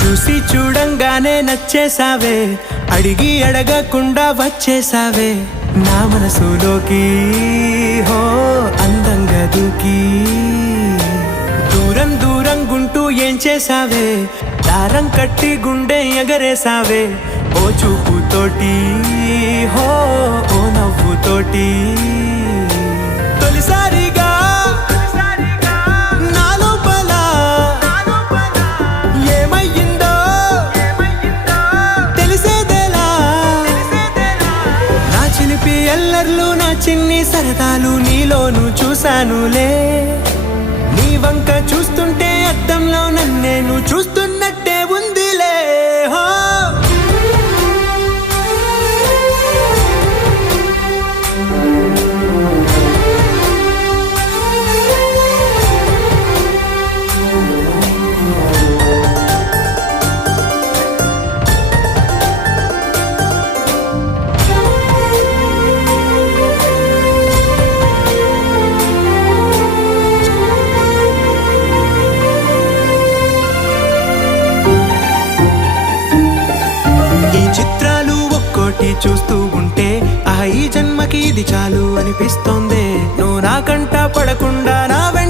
చూసి చూడంగానే నచ్చేసావే, అడిగి అడగకుండా వచ్చేసావే నా మనసులోకి. హో అందంగా దూకి దూరం దూరం గుంటూ ఏం చేసావే, దారం కట్టి గుండె ఎగరేసావే ఓ చూపుతోటి. హో ఓ నవ్వుతోటి తొలిసారిగా నా లోపల ఏమయ్యిందో తెలిసేదేలా. నా చిలిపి ఎల్లర్లు నా చిన్ని సరదాలు నీలోను చూశానులే. నీ వంక చూస్తుంటే అద్దంలో నన్నేను చూస్తున్నట్టే ఉందిలే. హో చిత్రాలు ఒక్కోటి చూస్తూ ఉంటే ఈ జన్మకి ఇది చాలు అనిపిస్తోంది. నువ్వు నా కంట పడకుండా నా వెంట